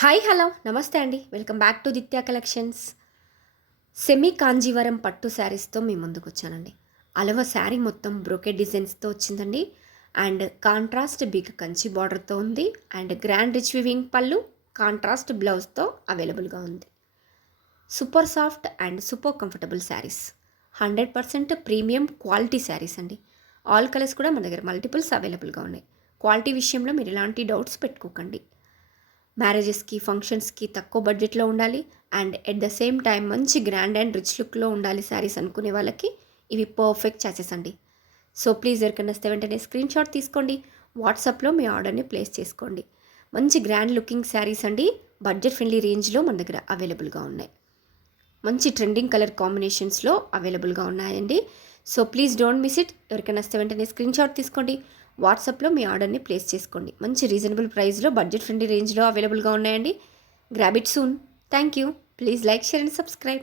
Hi hello నమస్తే అండి. Welcome back to Ditya collections. Semi Kanjivaram పట్టు శారీస్తో మీ ముందుకు వచ్చానండి. అలవ శారీ మొత్తం బ్రోకెట్ డిజైన్స్తో వచ్చిందండి. అండ్ కాంట్రాస్ట్ బిగ్ కంచి బార్డర్తో ఉంది. అండ్ గ్రాండ్ రిచ్ వివింగ్ పళ్ళు కాంట్రాస్ట్ బ్లౌజ్తో అవైలబుల్గా ఉంది. Super soft and super comfortable saris, 100% premium quality saris అండి. ఆల్ కలర్స్ కూడా మన దగ్గర మల్టిపుల్స్ అవైలబుల్గా ఉన్నాయి. క్వాలిటీ విషయంలో మీరు ఎలాంటి డౌట్స్ పెట్టుకోకండి. మ్యారేజెస్కి ఫంక్షన్స్కి తక్కువ బడ్జెట్లో ఉండాలి and at the same time మంచి గ్రాండ్ అండ్ రిచ్ లుక్లో ఉండాలి శారీస్ అనుకునే వాళ్ళకి ఇవి పర్ఫెక్ట్ ఛాయిసెస్ అండి. సో ప్లీజ్ ఎవరికైనా వస్తే వెంటనే స్క్రీన్ షాట్ తీసుకోండి. వాట్సాప్లో మీ ఆర్డర్ని ప్లేస్ చేసుకోండి. మంచి గ్రాండ్ లుకింగ్ శారీస్ అండి. బడ్జెట్ ఫ్రెండ్లీ రేంజ్లో మన దగ్గర అవైలబుల్గా ఉన్నాయి. మంచి ట్రెండింగ్ కలర్ కాంబినేషన్స్లో అవైలబుల్గా ఉన్నాయండి. So please don't miss it. ఎవరికైనా వస్తే వెంటనే స్క్రీన్ షాట్ తీసుకోండి. వాట్సాప్లో మీ ఆర్డర్ని ప్లేస్ చేసుకోండి. మంచి రీజనబుల్ ప్రైస్లో బడ్జెట్ ఫ్రెండ్లీ రేంజ్లో అవైలబుల్గా ఉన్నాయండి. Grab it soon. Thank you. Please like, share and subscribe.